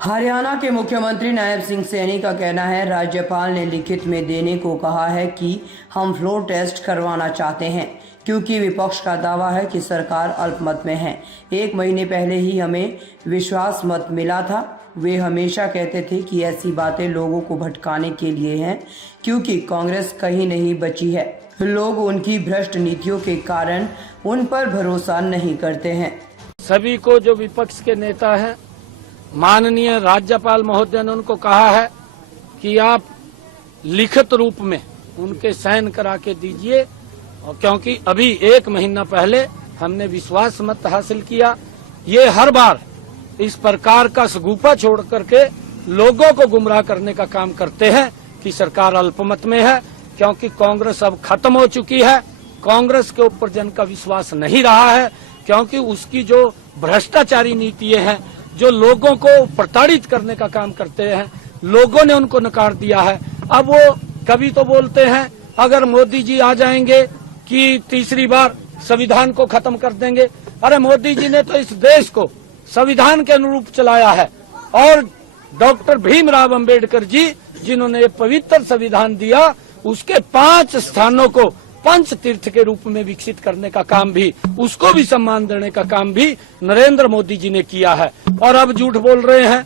हरियाणा के मुख्यमंत्री नायब सिंह सैनी का कहना है, राज्यपाल ने लिखित में देने को कहा है कि हम फ्लोर टेस्ट करवाना चाहते हैं क्योंकि विपक्ष का दावा है कि सरकार अल्पमत में है। 1 महीने पहले ही हमें विश्वास मत मिला था। वे हमेशा कहते थे कि ऐसी बातें लोगों को भटकाने के लिए हैं क्योंकि कांग्रेस कहीं नहीं बची है। लोग उनकी भ्रष्ट नीतियों के कारण उन पर भरोसा नहीं करते हैं। सभी को जो विपक्ष के नेता हैं, माननीय राज्यपाल महोदय ने उनको कहा है कि आप लिखित रूप में उनके साइन करा के दीजिए, और क्योंकि अभी 1 महीना पहले हमने विश्वास मत हासिल किया। ये हर बार इस प्रकार का सगुफा छोड़ करके लोगों को गुमराह करने का काम करते हैं कि सरकार अल्पमत में है, क्योंकि कांग्रेस अब खत्म हो चुकी है। कांग्रेस के ऊपर जन का विश्वास नहीं रहा है, क्योंकि उसकी जो भ्रष्टाचारी नीतियां हैं, जो लोगों को प्रताड़ित करने का काम करते हैं, लोगों ने उनको नकार दिया है। अब वो कभी तो बोलते हैं अगर मोदी जी आ जाएंगे कि तीसरी बार संविधान को खत्म कर देंगे। अरे मोदी जी ने तो इस देश को संविधान के अनुरूप चलाया है, और डॉक्टर भीमराव अंबेडकर जी जिन्होंने ये पवित्र संविधान दिया, उसके 5 स्थानों को पंच तीर्थ के रूप में विकसित करने का काम भी, उसको भी सम्मान देने का काम भी नरेंद्र मोदी जी ने किया है। और अब झूठ बोल रहे हैं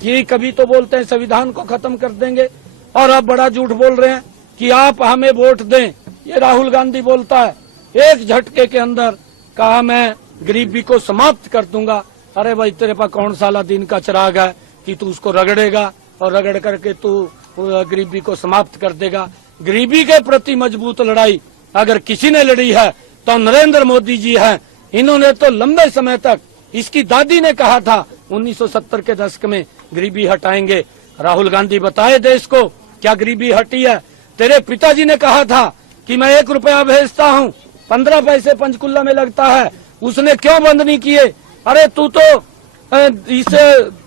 कि कभी तो बोलते हैं संविधान को खत्म कर देंगे, और अब बड़ा झूठ बोल रहे हैं कि आप हमें वोट दें। ये राहुल गांधी बोलता है एक झटके के अंदर कहा मैं गरीबी को समाप्त कर दूंगा। अरे भाई, तेरे पास कौन साला दिन का चिराग है कि तू उसको रगड़ेगा और रगड़ करके तू गरीबी को समाप्त कर देगा। गरीबी के प्रति मजबूत लड़ाई अगर किसी ने लड़ी है तो नरेंद्र मोदी जी हैं। इन्होंने तो लंबे समय तक, इसकी दादी ने कहा था 1970 के दशक में गरीबी हटाएंगे। राहुल गांधी बताए देश को क्या गरीबी हटी है। तेरे पिताजी ने कहा था कि मैं 1 रुपया भेजता हूँ, 15 पैसे पंचकुला में लगता है, उसने क्यों बंद नहीं किए। अरे तू तो इस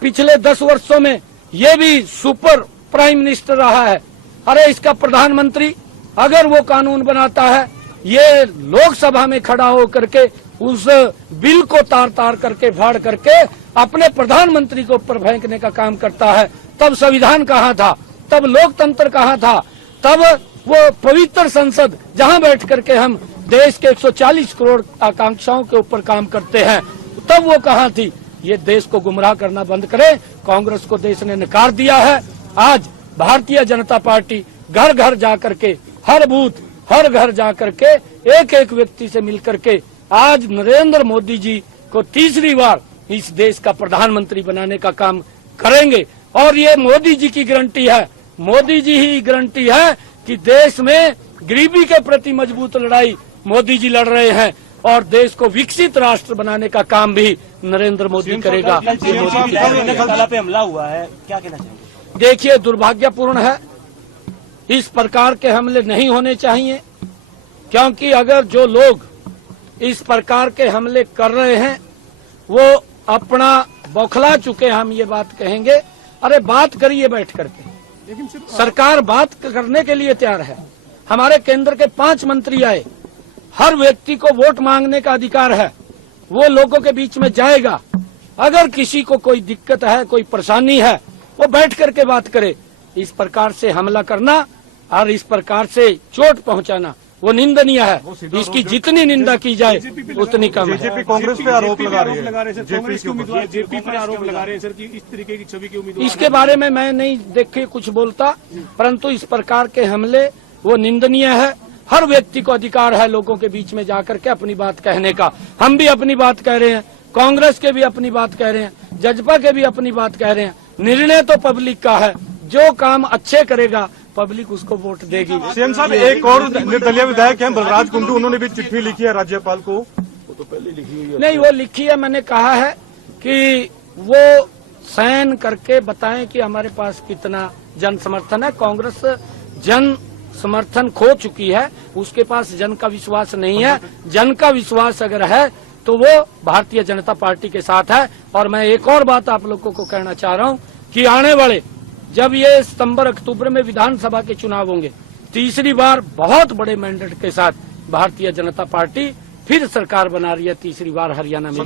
पिछले 10 वर्षों में ये भी सुपर प्राइम मिनिस्टर रहा है। अरे इसका प्रधानमंत्री अगर वो कानून बनाता है, ये लोकसभा में खड़ा हो करके उस बिल को तार तार करके फाड़ करके अपने प्रधानमंत्री के ऊपर फेंकने का काम करता है, तब संविधान कहाँ था, तब लोकतंत्र कहाँ था, तब वो पवित्र संसद जहाँ बैठ करके हम देश के 140 करोड़ आकांक्षाओं के ऊपर काम करते हैं, तब वो कहाँ थी। ये देश को गुमराह करना बंद करे। कांग्रेस को देश ने नकार दिया है। आज भारतीय जनता पार्टी घर घर जा करके, हर बूथ, हर घर जा करके एक एक व्यक्ति से मिल करके आज नरेंद्र मोदी जी को तीसरी बार इस देश का प्रधानमंत्री बनाने का काम करेंगे। और ये मोदी जी की गारंटी है, मोदी जी ही गारंटी है कि देश में गरीबी के प्रति मजबूत लड़ाई मोदी जी लड़ रहे हैं, और देश को विकसित राष्ट्र बनाने का काम भी नरेंद्र मोदी करेगा। पे हमला हुआ है, क्या कहना चाहिए? देखिए, दुर्भाग्यपूर्ण है, इस प्रकार के हमले नहीं होने चाहिए, क्योंकि अगर जो लोग इस प्रकार के हमले कर रहे हैं वो अपना बौखला चुके, हम ये बात कहेंगे। अरे बात करिए बैठ करके, सरकार बात करने के लिए तैयार है। हमारे केंद्र के 5 मंत्री आए, हर व्यक्ति को वोट मांगने का अधिकार है, वो लोगों के बीच में जाएगा। अगर किसी को कोई दिक्कत है, कोई परेशानी है, वो बैठ करके बात करे। इस प्रकार से हमला करना और इस प्रकार से चोट पहुंचाना वो निंदनीय है। इसकी जितनी निंदा की जाए उतनी कम है। जेजेपी कांग्रेस पे आरोप लगा रही है, जेपी पर आरोप लगा रहे हैं सर कि इस तरीके की छवि के उम्मीदवार। इसके बारे में मैं नहीं देखे कुछ बोलता, परंतु इस प्रकार के हमले वो निंदनीय है। हर व्यक्ति को अधिकार है लोगों के बीच में जाकर के अपनी बात कहने का। हम भी अपनी बात कह रहे हैं, कांग्रेस के भी अपनी बात कह रहे हैं, जजपा के भी अपनी बात कह रहे हैं। निर्णय तो पब्लिक का है, जो काम अच्छे करेगा पब्लिक उसको वोट देगी। सीएम साहब, एक और निर्दलीय विधायक हैं बलराज कुंडू, उन्होंने भी चिट्ठी लिखी है राज्यपाल को। वो तो पहले लिखी हुई है। नहीं, वो लिखी है, मैंने कहा है कि वो साइन करके बताएं कि हमारे पास कितना जन समर्थन है। कांग्रेस जन समर्थन खो चुकी है, उसके पास जन का विश्वास नहीं है। जन का विश्वास अगर है तो वो भारतीय जनता पार्टी के साथ है। और मैं एक और बात आप लोगों को कहना चाह रहा हूँ कि आने वाले जब ये सितंबर अक्टूबर में विधानसभा के चुनाव होंगे, तीसरी बार बहुत बड़े मैंडेट के साथ भारतीय जनता पार्टी फिर सरकार बना रही है, तीसरी बार हरियाणा में।